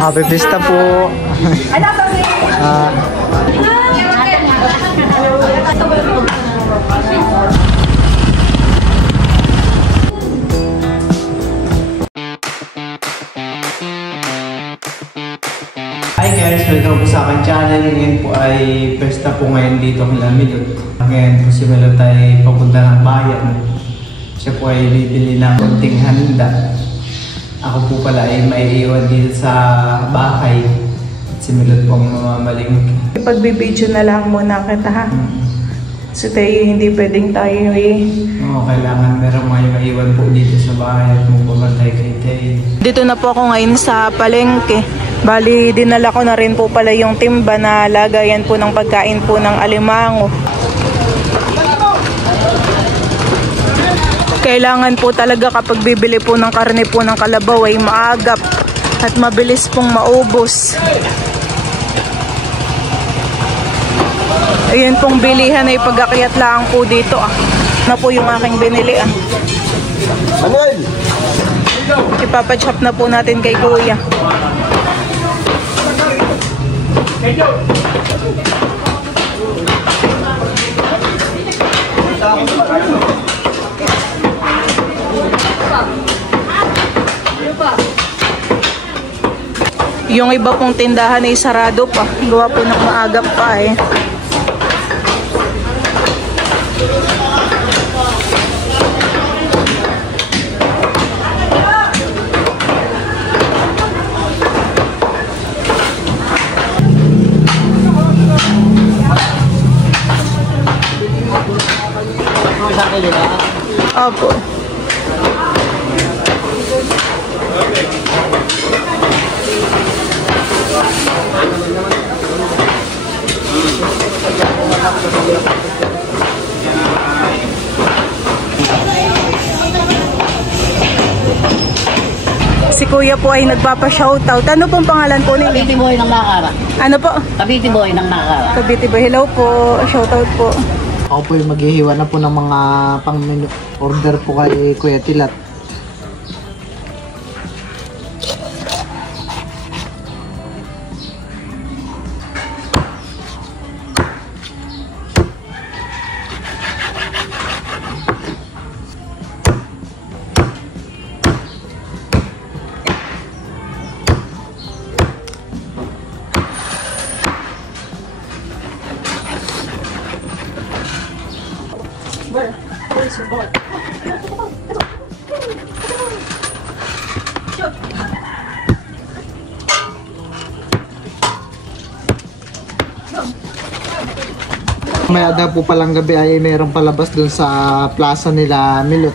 Happy Fiesta po. Hi guys, welcome po sa aking channel. Ngayon po ay Fiesta po ngayon dito sa Milot. Ngayon po si Milot ay papunta ng bayan. Siya po ay bibili ng konting handa. Ako po pala ay maiiwan dito sa bahay. Si Milot po ang mamamalingki. Pagbibidyo na lang muna kita ha. So tayo hindi pwedeng tayo Oo, kailangan meron mga maiiwan po dito sa bahay at magpapantay kay Tay. Dito na po ako ngayon sa palengke. Bali, dinala ko na rin po pala yung timba na lagayan po ng pagkain po ng alimango. Kailangan po talaga kapag bibili po ng karne po ng kalabaw ay maagap at mabilis pong maubos. Ayun pong bilihan ay pag-akyat lang po dito na po yung aking binili Manuel! Ipapachop na po natin kay Kuya. Yung iba pong tindahan ay sarado pa. Gawa po ng maagap pa eh. Opo. Si Kuya po ay nagpapa-shoutout. Ano pong pangalan po ninyo? Cavite Boy ng Nakara. Ano po? Cavite Boy ng Nakara. Cavite Boy. Hello po. Shoutout po. Ako po yung maghihiwa na po ng mga pang-menu order po kay Kuya Tilat. Maya daw po palang gabi ay mayroong palabas dun sa plaza nila Milot.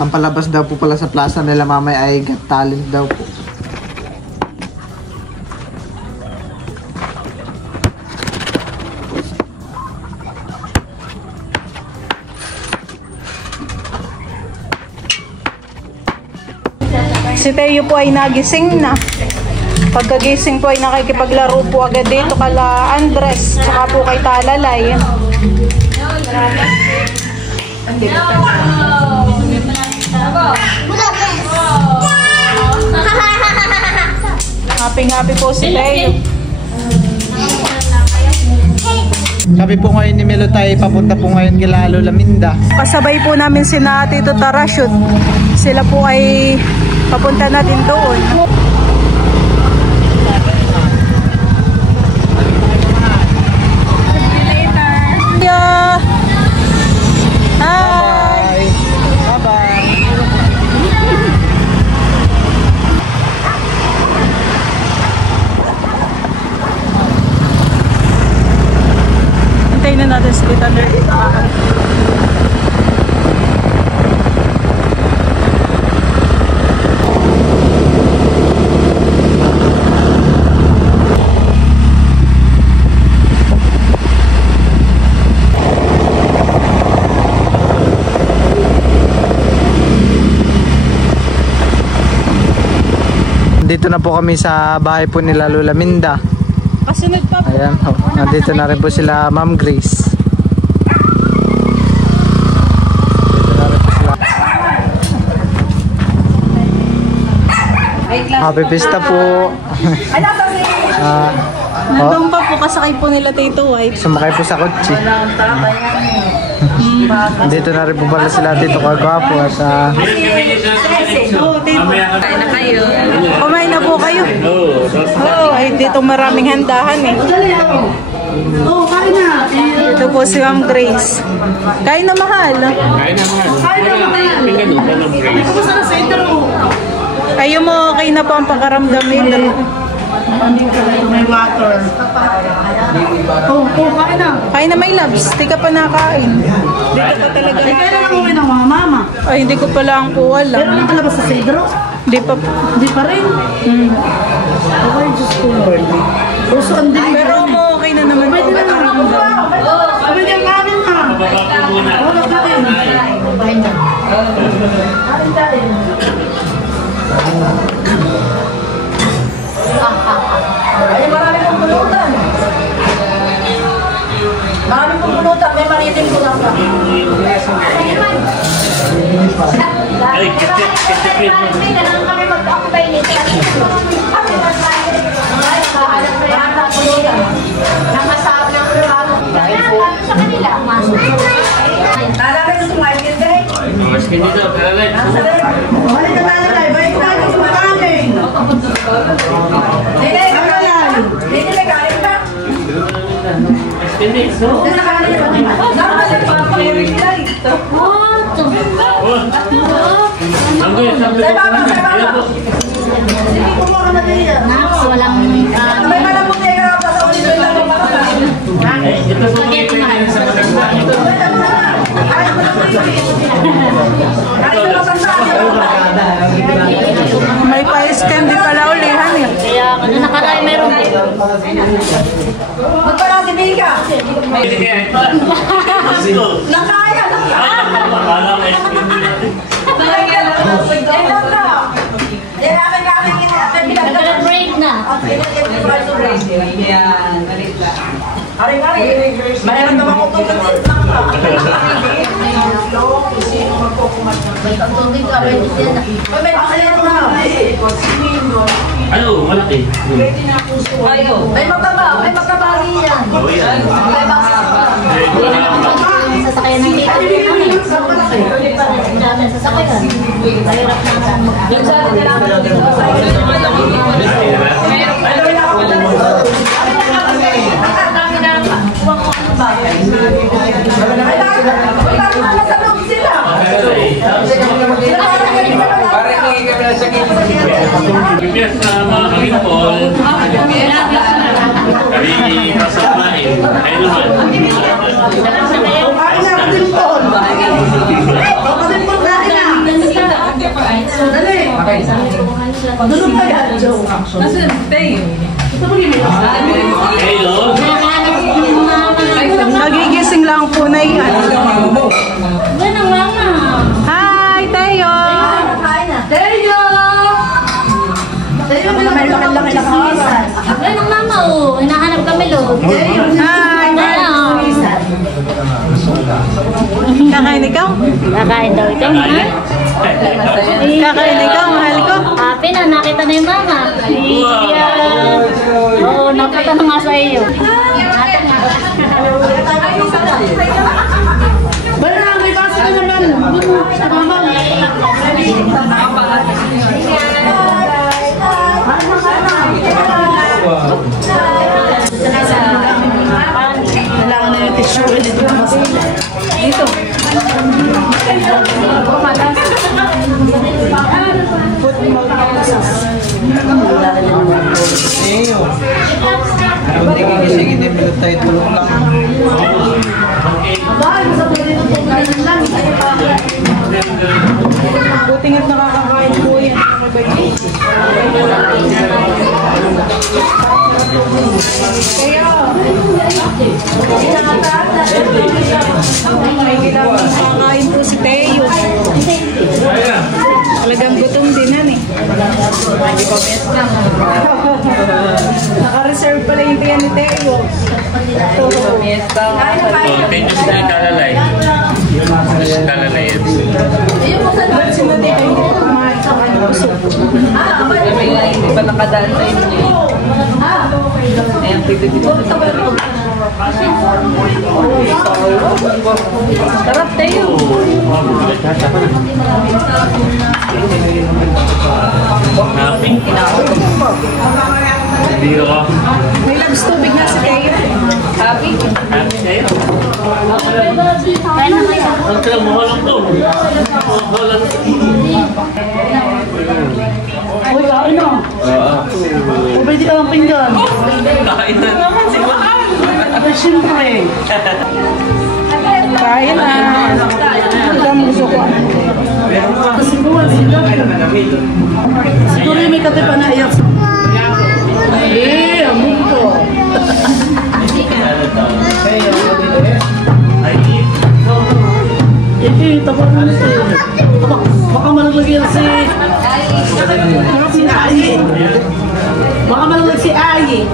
Ang palabas daw po pala sa plaza nila mamaya ay Got Talent daw po. Si Teo po ay nagising na. Pagkagising po ay nakikipaglaro po agad dito kala Andres, saka po kay Talalay. Happy po si Teo. Sabi po ngayon ni Milot ay papunta po ngayon kila Lola Minda. Kasabay po namin si Tito Tarashoot. Sila po ay papunta na din doon. Hi! Bye-bye! Hintayin na natin si Thunder. Dito na po kami sa bahay po nila Lola Minda. Kasunod pa po. Ayan, nandito na rin po sila Ma'am Grace. Dito na rin po sila. Wait lang. Happy Pista po. Nandun pa po, kasakay po nila Tito White. Sumakay po sa kotse. Dito na rin po pala sila Tito Kagwapo at Kumain na po kayo. Oo, ay dito maraming handahan eh. Oo, kain na. Ito po si Ma'am Grace. Kain na mahal. Kayo mo, okay na po ang pakaramdam nila. May water. Oo, kain na. Kain na may loves, di ka pa nakain. Dito pa talaga. Ay, kailan ang uwi ng mga mama? Ay, hindi ko pa lang po alam. Pero nakalabas sa Cedro? Hindi pa po. Hindi pa rin. Okay, Diyos ko. Uso ang dilim. Pero mo, okay na naman po. Sabi niya kanin na. Wala ka rin. Ay, marami pong pulutan. Marami pong pulutan. May maritin ko lang pa. Ay, ganun kami mag-occupy nito. Kami nakahanap na yata ang pulutan. Nakasahap ng trabaho. Sa kanila, masok. Talalay gusto mo ayun din. Mas kini dito, talalay. Balik ka talalay. Balik ka tayo sa kanin. Hindi, kakalay. Hindi, may kanin ba? Mas kini. Hindi, nakakalay ba naman? Dapat yung papayirin nila ito. Anggoy, sabi Say, ko baba, say, baba. Sige, kumuha ka na din yan. Walang May malamang kayo na pa sa ulit yung lamang mga. ito po dito yung sa pagkakas. May pa-ice candy pala ulihan eh. Kaya ano nakaraan meron din. Magpala si Mika. Nakaya, Nag-break na. Hari-hari. Mahirap naman kung tugtog. Tubig ka, ready din na. May pakalayan na. Ano, malaki. May mataba. May matabagi yan. May Sasakyan ng tita namin. Namin sasakyan. Mahirap na yung sa atin kailangan dito. Bibiyas sa mga kalimpol. Kami kasamain. Ay naman. Ay, nakatimpon. Nakatimpon natin na. Dali. Dulog ka yan, Joe. Hello. Nagigising lang po na yan. Ganang mama. Hi, Tayo! May laki-laki na kawasan. Ganang mama, oh. Hinahanap kami, lo. Hi! Kakain ikaw? Kakain daw ito, ha? Kakain ikaw, mahal ko? Happy na, nakita na yung mama. Yeah. Oo, nakita na nga sa iyo. Wala na, may baso ka naman. Sa mama. Kailangan na yung tissue. Dito. Hindi gigisingin na milot tayo tulong lang. Buti nga't nakakakain po yan. May nakakain po si Teo. Talagang gutom din yan eh. Naka-reserve pala yung tiyan ni Teo. Medyo sa talalay. Talalay. Ba't si Mateo hindi po kumain sa kanya? busog. Hindi pa nakadaan sa inyo. Ayan, pipipito. Sarap tayo. Happy? Hindi ako. May labs tubig na si Teo. Happy? Happy kayo? Kaya na kayo. Ang sarap mo lang to. Walang. Uy, kain na. O, pwede ka ng pinggan. Kain na naman si Mahal. Siyempre. Kain na. Ito ang gusto ko. Kasi buwan sila. Siguro yung may katipa na iyak. Eh, ang mundo. Tapa na si. Baka malaglag yan si Ayi. Baka malaglag si Ayi.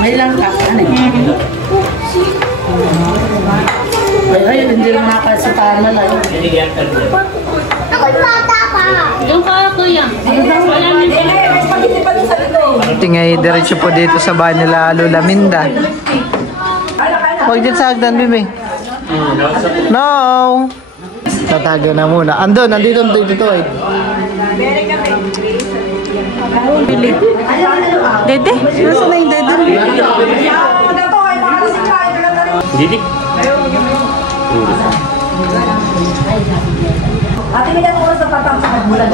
May lang ka. Ano yun? Ay, hindi lang nakasitahan na lang. Yung ka, kuya. Tingay diretso po dito sa bahay nila Lola Minda. Huwag dyan sa hagdan, Mimi. No! Tatago na muna. Andun, nandito dito eh. Dede? Nasaan na yung dede? Didi? Ate, may lang oras na patang sa kagbulan.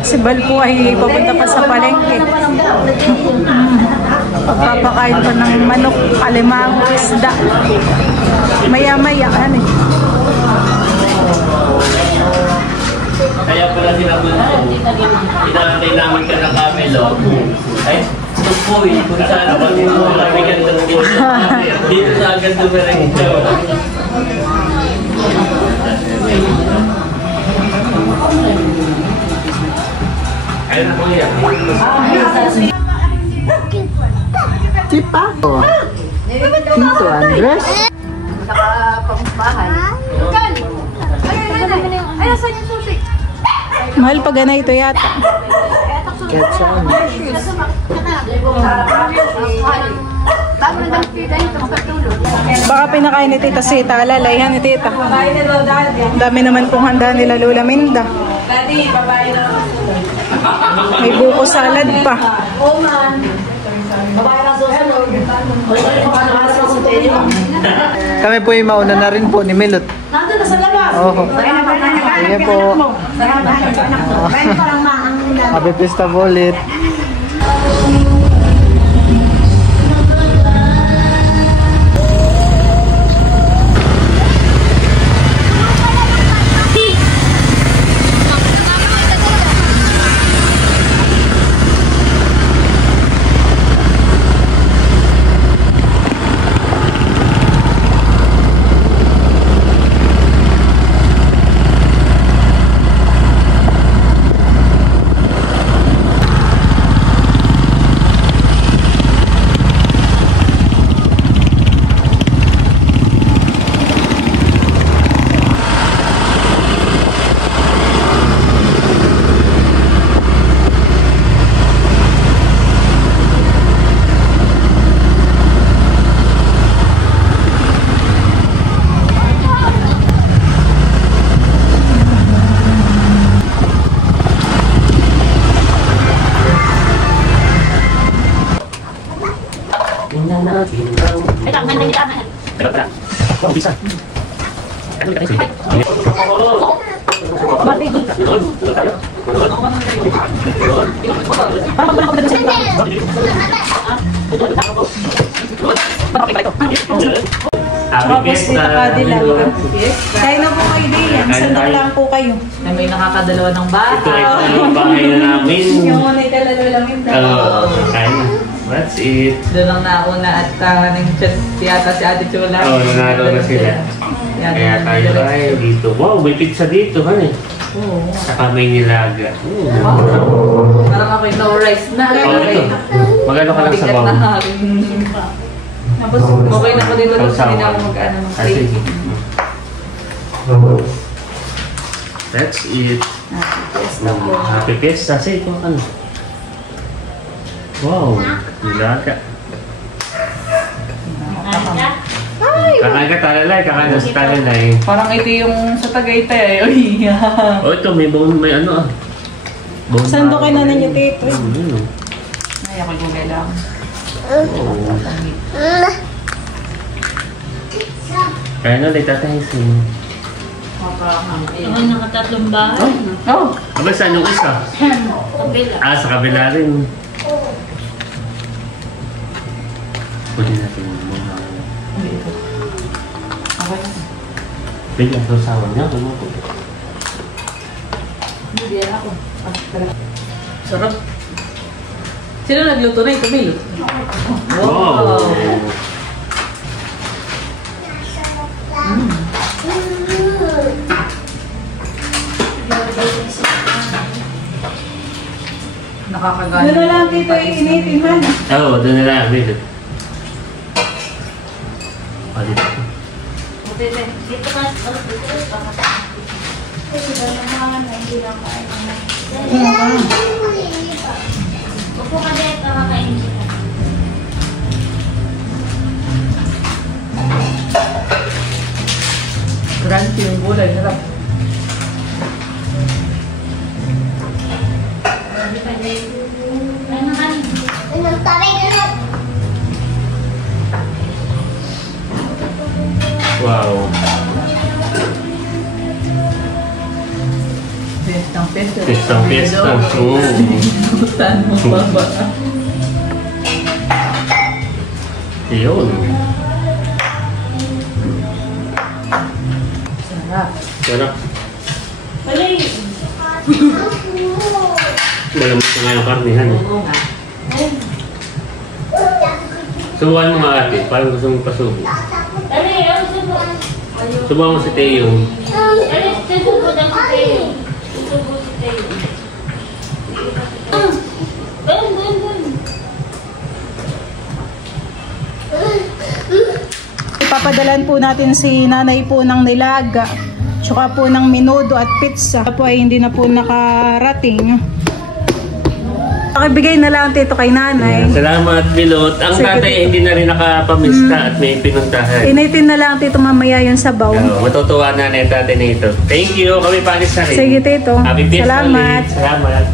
Si Bal po ay papunta pa sa palengke. Pagpapakain pa ng manok, alimango, isda. Maya-maya, ano eh. Kaya pala sinapunta ko. Inaantay namin ka ng camelo. Ay, tupoy. Kung saan ba dito kami gandang dito. Dito sa agad dumiretso. Ayun na kuya. Tipa. Tito Andres. Mahal pa gana ito yata. Ketchup. Baka pinakain ni Tita Sita. Alalayan ni Tita. Dami naman pong handa nila Lola Minda. May buko salad pa. Kami po yung mauna na rin po ni Milot. Nandun na sa labas. Oo. Sige po. Happy Pista po ulit. Happy Fiesta. Kaya na po kayo din. Sandal lang po kayo. Na may nakakadalawa ng bata. Ito ay ang bahay na namin. Yung una ay kalalo lang yung Kaya na. That's it. Doon lang nauna at nag-chat yata si Ate Chula. Oo, nanalo na sila. Kaya tayo ay dito. Wow, may pizza dito, honey. Saka may nilaga. Parang ako'y no rice na. Oh, ito. Magano ka lang sa Bigat bawang? na haring. Tapos, okay na ko dito. Tapos, hindi na ako mag-ano ng Ah, sige. cake. That's it. Happy Fiesta. Say, ito ano. Wow, nilaga. Kakain ka talalay, kakain ka sa talalay. Parang ito yung sa Tagaytay. Ay, Oh, ito, may bone, may ano ah. Bone Sando kay marrow. nanay niyo dito. Ano? Ay, ako'y gugay lang. Kaya na, ulit tatahisin. Naman nakatatlong bahay. Oh, Aba, saan yung isa? Kabila. Ah, sa kabila rin. Pwede natin yung mga... okay. Bigyan sa usawa niya, kung ako. Hindi yan ako. Sarap. Sino nagluto na ito, Milo? Wow! Nakakagana. Doon na lang dito initin man. Oo, doon na lang. Dito. Ah, dito. Dito ka. Dito ka. Dito naman. Hindi lang kain. Upo ka dito. Makain kita. Crunchy yung gulay. Sarap. Ano naman? Wow. Pestang pesta. Pistang pista. Oo. Butan mo baba. Yun. Sarap. Sarap. Palay. Malamot na nga yung karnihan. Oo nga. Subukan mo nga ate. Parang gusto mong pasubo. Dali. Ano subo? Subukan mo si Teo. Dali. Susubo lang si Teo. Susubo si Teo. Bun. Ipapadalan po natin si nanay po ng nilaga. Tsaka po ng menudo at pizza. Po ay hindi na po nakarating. Pakibigay na lang dito kay nanay. Salamat, Bilot. Ang Sige, tatay hindi na rin nakapamista at may pinuntahan. Initin na lang dito mamaya yung sabaw. Matutuwa na ni tatay nito. Thank you. Kami panis na rin. Sige tito. Happy Fiesta Salamat. ulit. Salamat.